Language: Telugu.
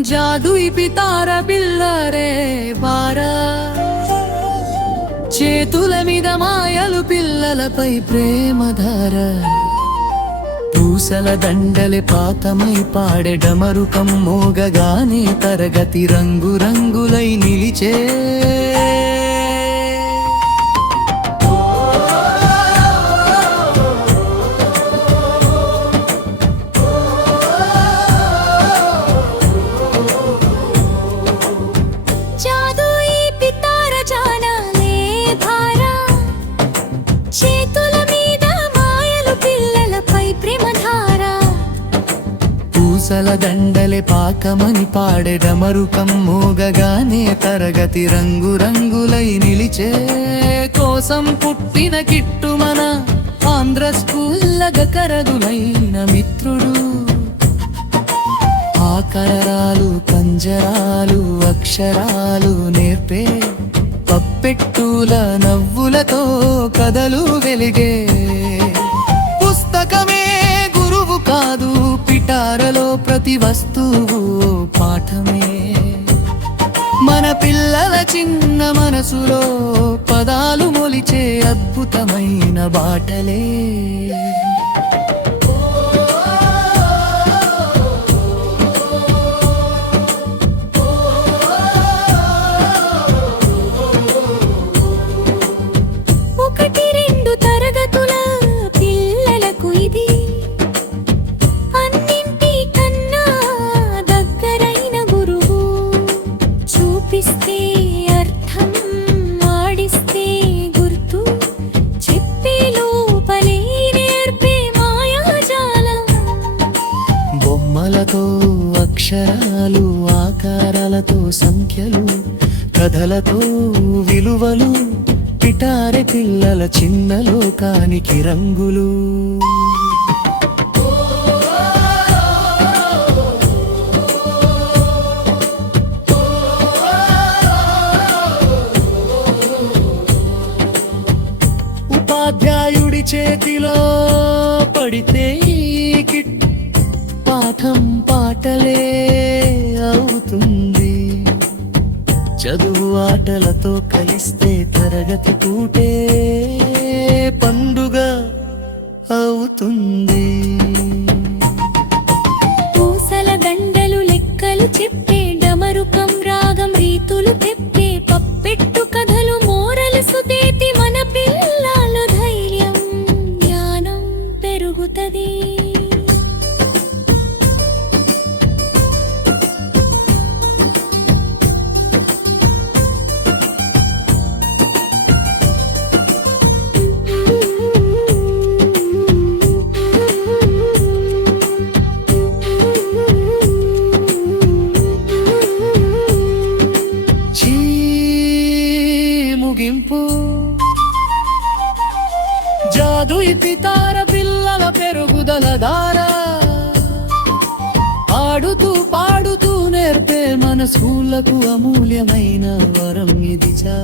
జాదుయి పితార పిల్లరే బారా చేతుల మీద మాయలు పిల్లలపై ప్రేమధార. పూసల దండలే పాతమై పాడే డమరుకం మోగగానే తరగతి రంగు రంగులై నిలిచే చేతుల మీద మాయలు పిల్లలపై ప్రేమధార. పూసల దండలే పాకమని పాడే డమరుకం మోగగానే తరగతి రంగు రంగులై నిలిచే కోసం పుట్టిన కిట్టు మన ఆంధ్ర స్కూల్లగ గకరదులైన మిత్రుడు. ఆకరాలు పంజరాలు అక్షరాలు నేర్పే పెట్టుల నవ్వులతో కథలు వెలిగే పుస్తకమే గురువు కాదు పిటారలో ప్రతి వస్తువు పాఠమే. మన పిల్లల చిన్న మనసులో పదాలు మొలిచే అద్భుతమైన బాటలే. సంఖ్యలు కథలతో విలువలు పిటారి పిల్లల చిన్న లోకానికి రంగులు. ఉపాధ్యాయుడి చేతిలో పడితే పాఠం పాటలే. ఆటలతో కలిస్తే తరగతి పూటే పండుగ అవుతుంది. ముగింపు. జాదు పితార పిల్లల పెరుగుదల దారా. ఆడుతూ పాడుతూ నేర్పే మన స్కూళ్ళకు అమూల్యమైన వరం ఇది చా.